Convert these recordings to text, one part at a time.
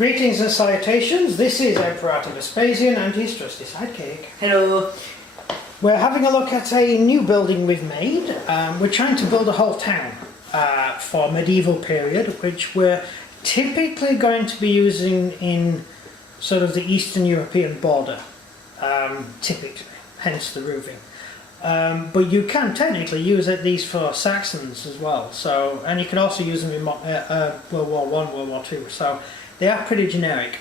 Greetings and salutations, this is Emperor Vespasian and his trusty sidekick. Hello. We're having a look at a new building we've made. We're trying to build a whole town for medieval period, which we're typically going to be using in sort of the Eastern European border, typically, hence the roofing. But you can technically use these for Saxons as well, so, and you can also use them in World War I, World War II, so they are pretty generic.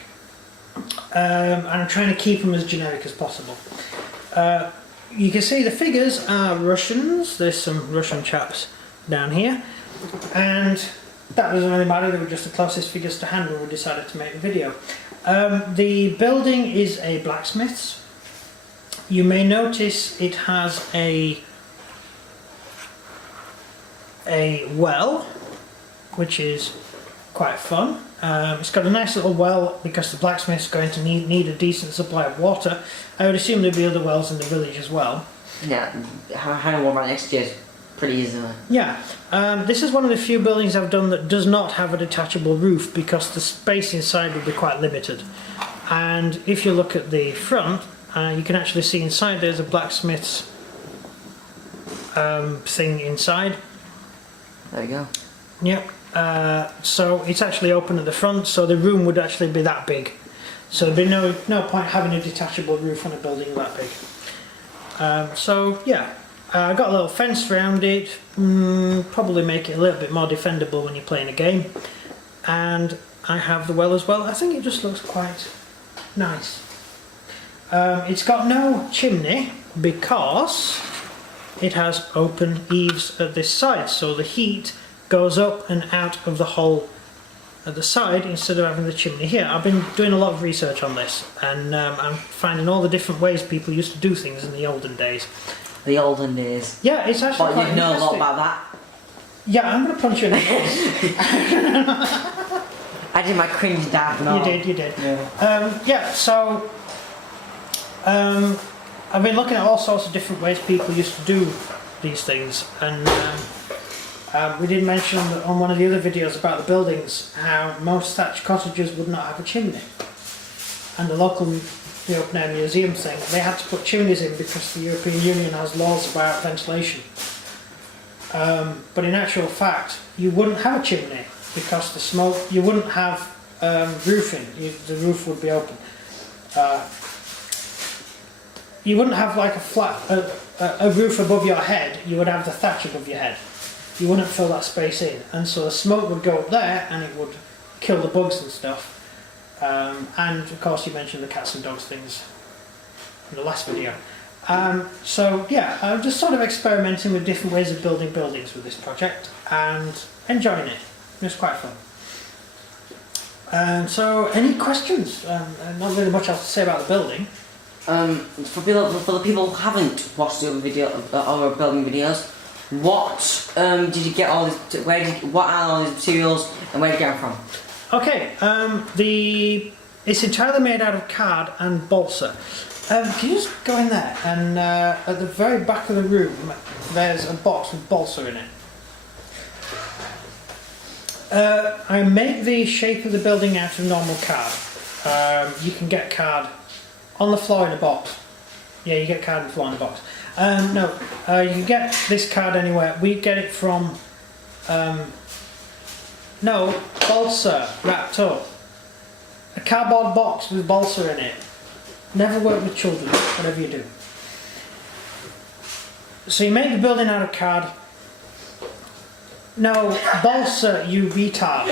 And I'm trying to keep them as generic as possible. You can see the figures are Russians. There's some Russian chaps down here, and that doesn't really matter, they were just the closest figures to hand when we decided to make the video. The building is a blacksmith's. You may notice it has a well, which is quite fun. It's got a nice little well because the blacksmith's going to need a decent supply of water. I would assume there'd be other wells in the village as well. Yeah, having one right next to you is pretty easy. Yeah, this is one of the few buildings I've done that does not have a detachable roof because the space inside would be quite limited. And if you look at the front, you can actually see inside there's a blacksmith's thing inside. There we go. Yep. So it's actually open at the front, so the room would actually be that big. So there'd be no point having a detachable roof on a building that big. So yeah, I got a little fence around it, probably make it a little bit more defendable when you're playing a game. And I have the well as well. I think it just looks quite nice. It's got no chimney because it has open eaves at this side, so the heat goes up and out of the hole at the side instead of having the chimney here. I've been doing a lot of research on this, and I'm finding all the different ways people used to do things in the olden days. The olden days. Yeah, it's actually quite you know a lot interesting. about that. Yeah, I'm going to punch you in the nose. I did my cringe dab and all. You did. Yeah. Yeah, so I've been looking at all sorts of different ways people used to do these things, and we did mention on one of the other videos about the buildings how most thatched cottages would not have a chimney, and the local open air museum thing, they had to put chimneys in because the European Union has laws about ventilation. But in actual fact, you wouldn't have a chimney because the smoke, you wouldn't have roofing, the roof would be open. You wouldn't have like a flat, a roof above your head, you would have the thatch above your head. You wouldn't fill that space in, and so the smoke would go up there and it would kill the bugs and stuff. And of course you mentioned the cats and dogs things in the last video. So yeah, I'm just sort of experimenting with different ways of building buildings with this project and enjoying it. It's quite fun. So any questions? Not really much else to say about the building. For the people who haven't watched the other video, our building videos, what did you get all this? What are all these materials and where did you get them from? Okay, it's entirely made out of card and balsa. Can you just go in there and at the very back of the room there's a box with balsa in it. I make the shape of the building out of normal card. You can get card on the floor in a box. Yeah, you get card on the floor in a box. No, you can get this card anywhere. We get it from balsa wrapped up. A cardboard box with balsa in it. Never work with children, whatever you do. So you make the building out of card. No, balsa, you retard.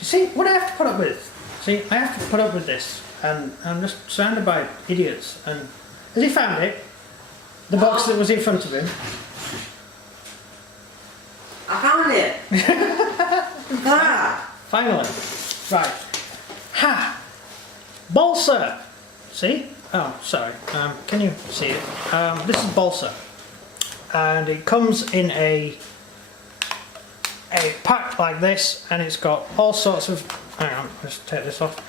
You see, what I have to put up with? See, I have to put up with this, and I'm just surrounded by idiots. And has he found it? The box that was in front of him. I found it! Finally. Right. Ha! Balsa! See? Oh, sorry. Can you see it? This is balsa. And it comes in a pack like this, and it's got all sorts of... Hang on, let's take this off.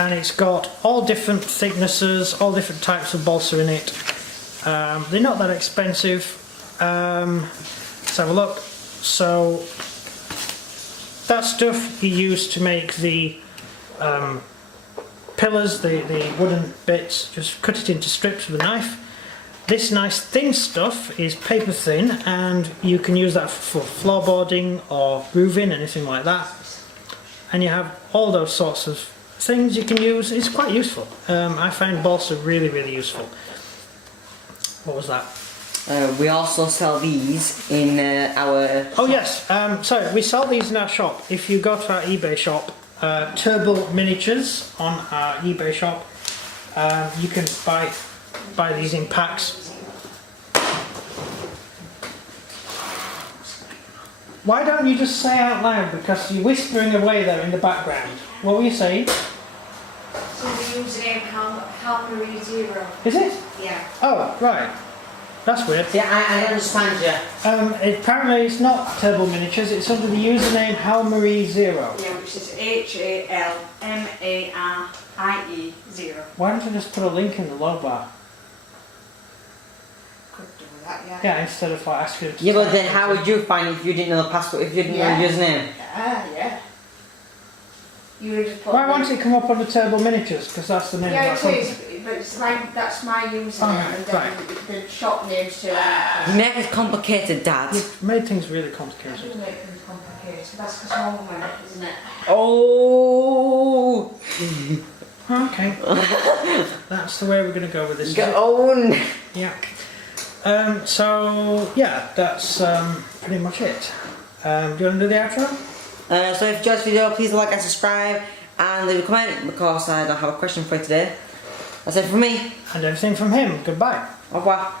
And it's got all different thicknesses, all different types of balsa in it. They're not that expensive. Let's have a look. So that stuff you use to make the pillars, the wooden bits, just cut it into strips with a knife. This nice thin stuff is paper thin, and you can use that for floorboarding or roofing, anything like that. And you have all those sorts of things you can use. It's quite useful. I find balsa really, really useful. What was that? We also sell these in our... Oh yes, so we sell these in our shop. If you go to our eBay shop, Turbo Miniatures on our eBay shop, you can buy these in packs. Why don't you just say out loud, because you're whispering away there in the background. What were you saying? So the username Halmarie 0. Is it? Yeah. Oh, right. That's weird. Yeah, I understand you. Apparently it's not Turbo Miniatures, it's under the username Halmarie0. Yeah, which is HALMARIE 0. Why don't you just put a link in the low bar? Could do that, yeah. Yeah, instead of like asking you to Yeah, but type then it. how would you find it if you didn't know the password, if you didn't know the username? Yeah. You would just put. Why won't it come up under Turbo Miniatures? Because that's the name Yeah, of that it company. is, but it's that's my username, Oh, and then the shop name's too. You make it complicated, Dad. You've made things really That complicated. doesn't make things complicated. That's because small woman, isn't it? Oh! Okay. That's the way we're going to go with this. Get on! Yeah. So, yeah, that's pretty much it. Do you want to do the outro? So if you enjoyed this video, please like and subscribe and leave a comment, because I don't have a question for you today. That's it from me. And everything from him. Goodbye. Au revoir.